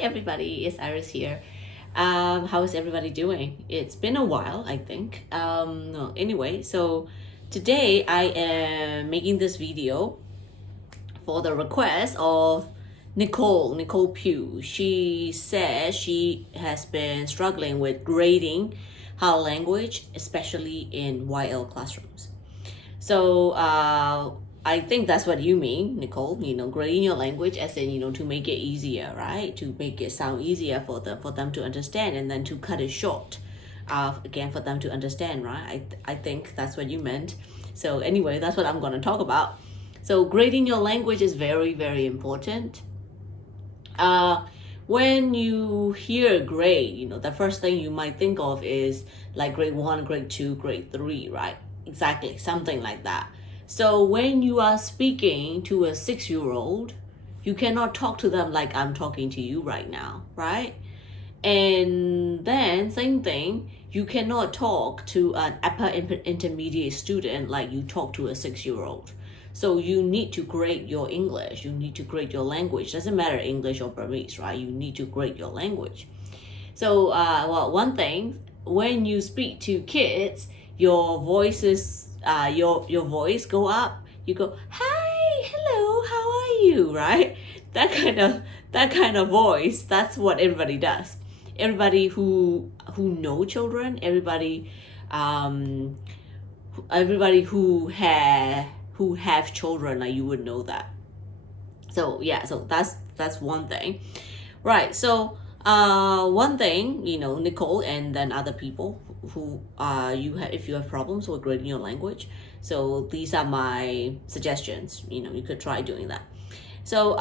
everybody, it's Iris here. How is everybody doing? It's been a while, I think. No, anyway, so today I am making this video for the request of Nicole Pugh. She says she has been struggling with grading her language, especially in YL classrooms. So I think that's what you mean, Nicole. Grading your language as in, to make it easier, right? To make it sound easier for them to understand, and then to cut it short. Again, for them to understand, right? I think that's what you meant. So anyway, that's what I'm going to talk about. So grading your language is very, very important. When you hear grade, the first thing you might think of is like grade 1, grade 2, grade 3, right? Exactly, something like that. So when you are speaking to a 6-year-old, you cannot talk to them like I'm talking to you right now, right? And then same thing, you cannot talk to an upper intermediate student like you talk to a 6-year-old. So you need to grade your English, you need to grade your language. Doesn't matter English or Burmese, right? You need to grade your language. So one thing, when you speak to kids, your voice go up. You go, hi, hello, how are you, right? That kind of voice, that's what everybody does. Everybody who know children, everybody who have children, like, you would know that. So yeah, so that's one thing, right? So one thing, Nicole, and then other people who if you have problems with grading your language, so these are my suggestions. You could try doing that. So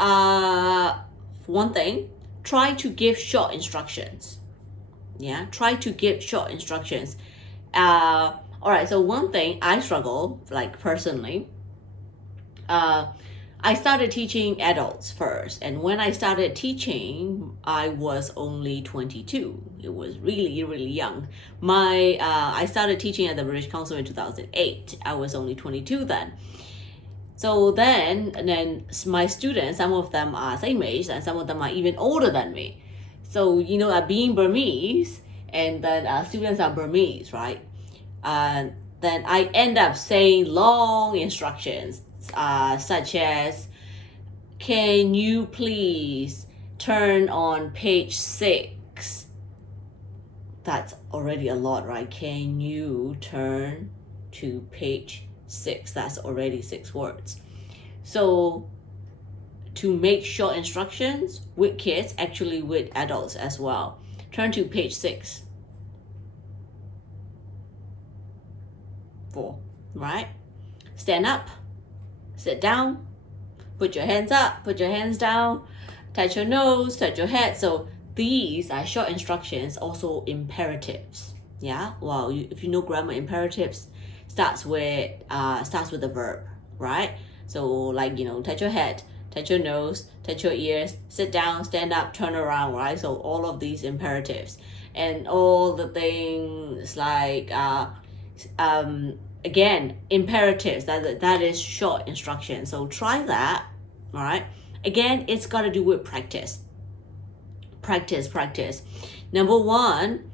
one thing, try to give short instructions. Yeah, try to give short instructions. All right, so one thing I struggle, like, personally, I started teaching adults first, and when I started teaching, I was only 22. It was really, really young. I started teaching at the British Council in 2008. I was only 22 then. So then my students, some of them are same age, and some of them are even older than me. So, being Burmese, and then students are Burmese, right? Then I end up saying long instructions, such as, can you please turn on page 6? That's already a lot, right? Can you turn to page 6? That's already 6 words. So to make short instructions with kids, actually with adults as well, turn to page 6. 4, right? Stand up, sit down, put your hands up, put your hands down, touch your nose, touch your head. So these are short instructions, also imperatives. Yeah, well, if you know grammar, imperatives starts with the verb, right? So, like, touch your head, touch your nose, touch your ears, sit down, stand up, turn around, right? So all of these imperatives, and all the things like again, imperatives, that is short instruction. So try that. All right, again, it's got to do with practice. Number one,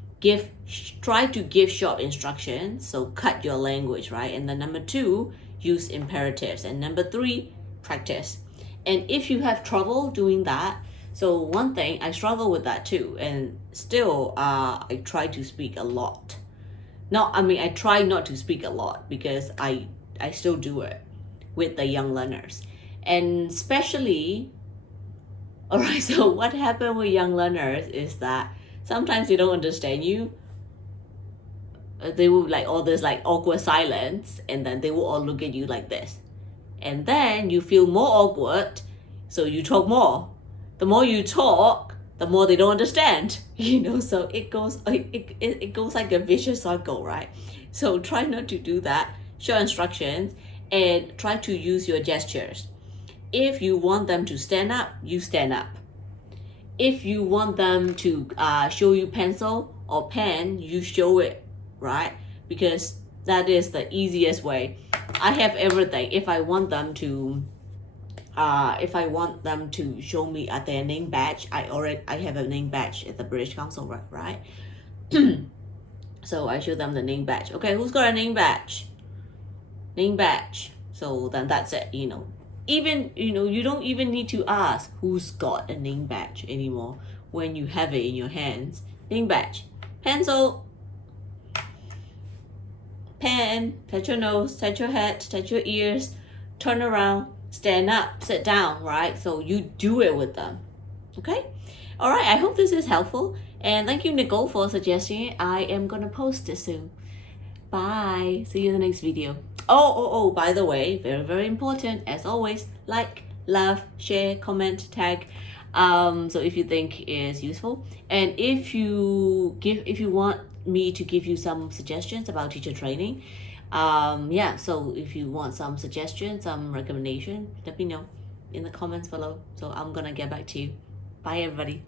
try to give short instructions, so cut your language, right? And then number 2, use imperatives. And number 3, practice. And if you have trouble doing that, so one thing, I struggle with that too, and still I try to speak a lot. I try not to speak a lot, because I still do it with the young learners. And especially, all right, so what happened with young learners is that sometimes they don't understand you. They will like all this like awkward silence, and then they will all look at you like this. And then you feel more awkward, so you talk more. The more you talk, the more they don't understand, so it goes like a vicious cycle, right? So try not to do that. Short instructions, and try to use your gestures. If you want them to stand up, you stand up. If you want them to show you pencil or pen, you show it, right? Because that is the easiest way. I have everything. If I want them to if I want them to show me at their name badge, I have a name badge at the British Council, right? So I show them the name badge. Okay, who's got a name badge? Name badge. So then that's it, Even, you don't even need to ask who's got a name badge anymore when you have it in your hands. Name badge. Pencil. Pen. Touch your nose, touch your head, touch your ears, turn around, stand up, sit down, right? So you do it with them. Okay? All right, I hope this is helpful. And thank you, Nicole, for suggesting it. I am going to post it soon. Bye. See you in the next video. Oh, by the way, very, very important, as always, like, love, share, comment, tag. So if you think is useful, and if you want me to give you some suggestions about teacher training, so if you want some suggestions, some recommendation, let me know in the comments below. So I'm gonna get back to you. Bye, everybody.